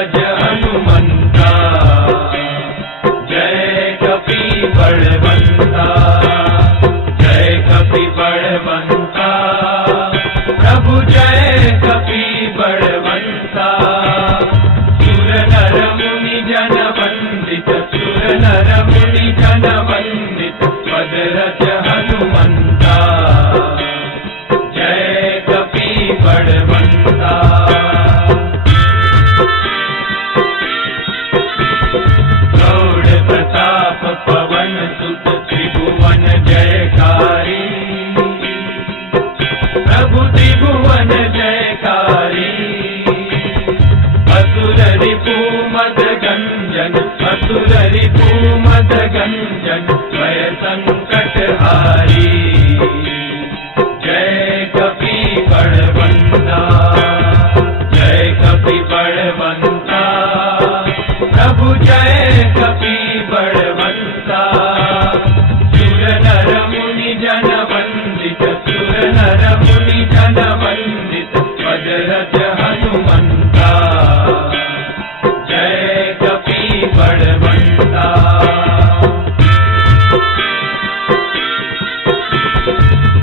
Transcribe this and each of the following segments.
भद्रज हनुमंता, जय कपि बलवंता, जय कपि बलवंता, प्रभु जय कपि बलवंता। सुर नर मुनि जन वंदित, सुर नर मुनि जन वंदित, भद्रज हनुमंता, जय कपि बलवंता। गौड़ प्रताप पवन सुत, त्रिभुवन जयकारी, प्रभु त्रिभुवन जयकारी। असुर रिपु मद गंजन, असुर रिपु मद गंजन, भय संकट हारी, जय कपि बलवंता, जय कपि बलवंता, प्रभु जय कपि बलवंता। सुर नर मुनि जन वंदित, सुर नर मुनि जन वंदित, भद्रज हनुमंता, जय कपि बलवंता।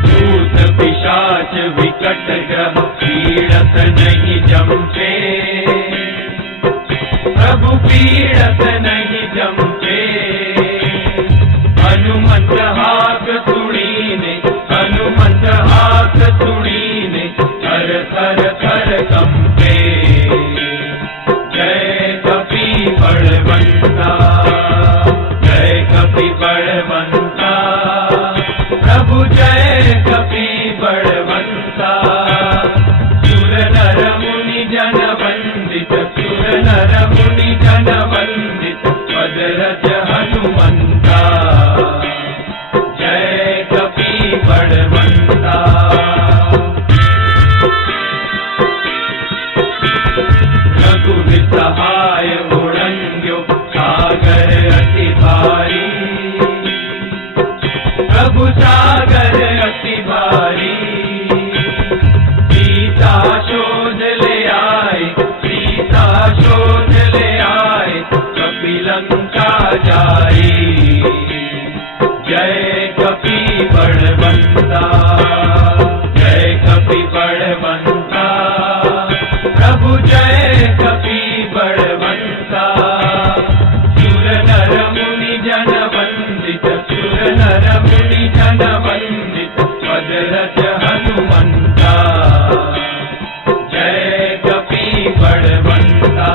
भूत पिशाच विकट ग्रह पीड़त नहीं जमते, प्रभु पीड़त नहीं जमते। हनुमंत हाथ सुनीने, हनुमंत हाथ सुनीने, थर थर थर कंपे, जय कपि बलवंता, जय कपि बलवंता, प्रभु जय कपि बलवंता। सुर नर मुनि जन वंदित, सुर नर मुनि जन वंदित, भद्रज हनुमंता, जय कपि बलवंता। रघुवीर सहाय उड़ंग्यो, सागर अति भारी, प्रभु सागर अति भारी। सीता शोध ले आए, सीता शोध ले आए, कपि लंका जाई, जय कपि बलवंता, जय कपि बलवंता, प्रभु जय कपि बलवंता। सुर नर मुनि जन वंदित, सुर नर मुनि जन वंदित, भद्रज हनुमंता, जय कपि बलवंता।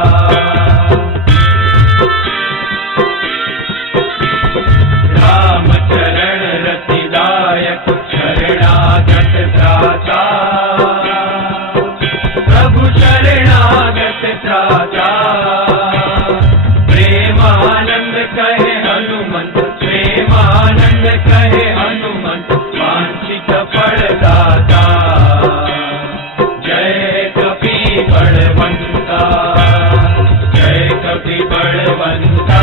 राम चरण रतिदायक, शरणागत त्राता, प्रभु शरणागत त्राता। प्रेमानंद कहे हनुमंत, प्रेमानंद कहे हनुमंत, वांछित फलदाता, जय कपि बलवंता, जय कपि बलवंता,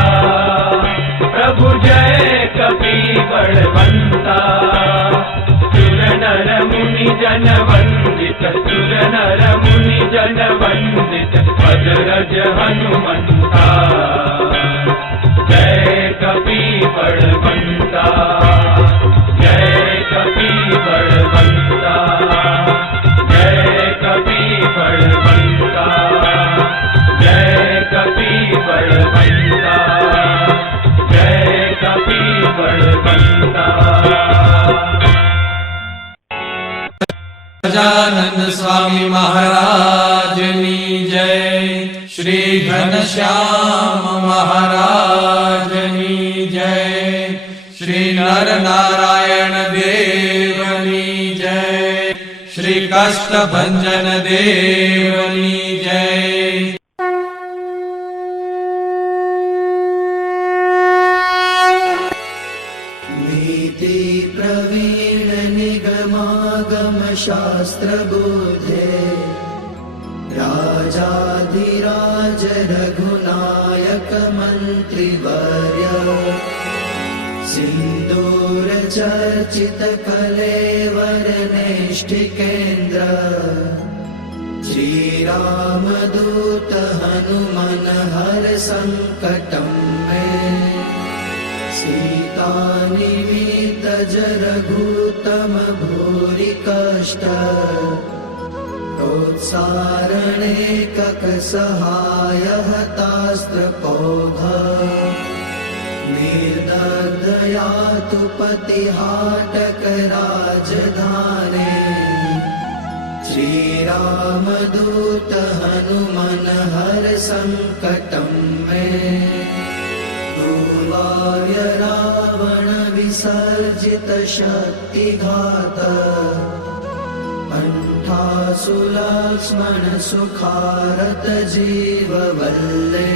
प्रभु जय कपि बलवंता। सुर नर मुनि जन वंदित, सुर नर मुनि जन वंदित, भद्रज हनुमंता, जय कपि बलवंता, जय कपि बलवंता, जय कपि बलवंता, जय कपि बलवंता, जय कपि बलवंता। गजानन स्वामी महाराजनी जय, श्री घनश्याम महाराजनी जय, श्री नर नारायण देवनी जय, श्री कष्टभंजन देवनी जय। नीति प्रवीण निगमागम शास्त्र बोधे, राजाधिराज रघुनायक मंत्रिवर्य, सिंदूर चर्चित कलेवर नेष्टिकेन्द्र, श्री रामदूत हनुमंत सङ्कटं मे सीतानिमित्त जरघुतम भूरि कष्ट प्रोत्सारणे ककसहाय हतास्त्रपौघ निर्दग्धया तु पतिहाटक राजधाने श्रीरामदूत हनुमन हर संकटं मे दुर्वार्य रावण विसर्जित शक्तिघात कंठासु लक्ष्मण सुखारत जीववल्ले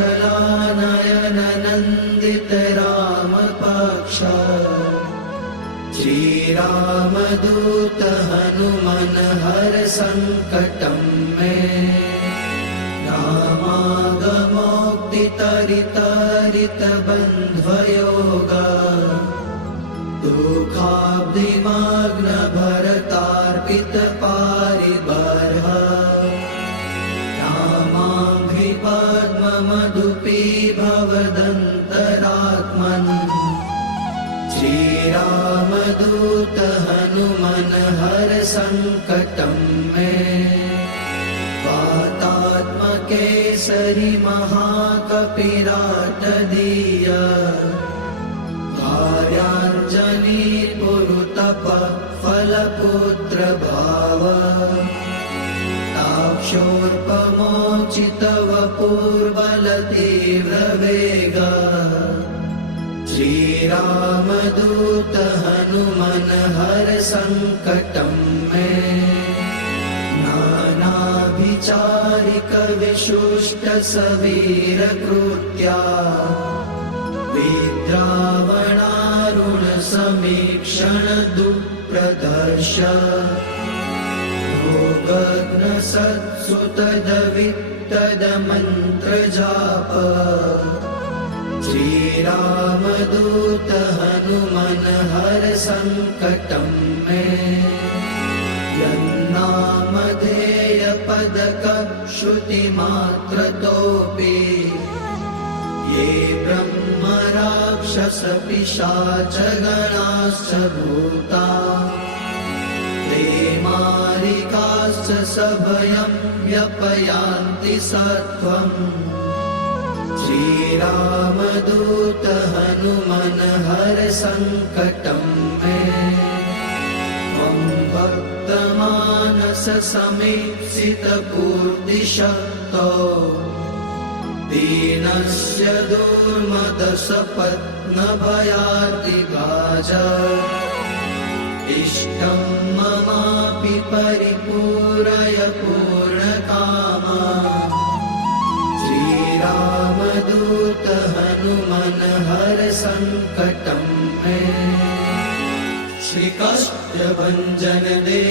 द्रोणाचलानयन नन्दित राम पक्ष श्रीरामदूत हनुमन हर संकटं मे रामागमोक्तितरितरित बन्ध्वयोग दुःखाब्धिमग्न भरतार्पित पारिबर्ह रामाङ्घ्रिपद्ममधुपी भवदन्तरात्मन् श्रीरामदूत हनुमन हर संकटं मे वातात्मकेसरि महाकपिराटदीय कार्याञ्जलि पुरुतप फलपुत्र भाव ताक्षोर्पमोचित वपुर्बल तीव्र वेग श्रीरामदूत हनुमन हर संकटं मे नानाभिचारिक विशुष्ट सवीर कृत्या विद्रावणारुण समीक्षण दुःप्रदर्श भोगग्न सत्सुतदवित्तद मन्त्र जाप श्रीरामदूत हनुमन हर संकटं मे यन्नामधेय पदक श्रुतिमात्रतोऽपि ये ब्रह्म राक्षस पिशाच गणाश्च भूता ते मारिकाश्च सभयं व्यपयान्ति सत्वम् श्रीरामदूत हनुमन हर संकटं मे त्वं भक्तमानस समीप्सित पूर्तिशक्तो दीनस्य दुर्मदसपत्न भयातिगाज इष्टं ममापि परिपूरय पूर्णकामा श्रीरामदूत हनुमन हर संकटं मे श्रीकाष्ठभञ्जन देव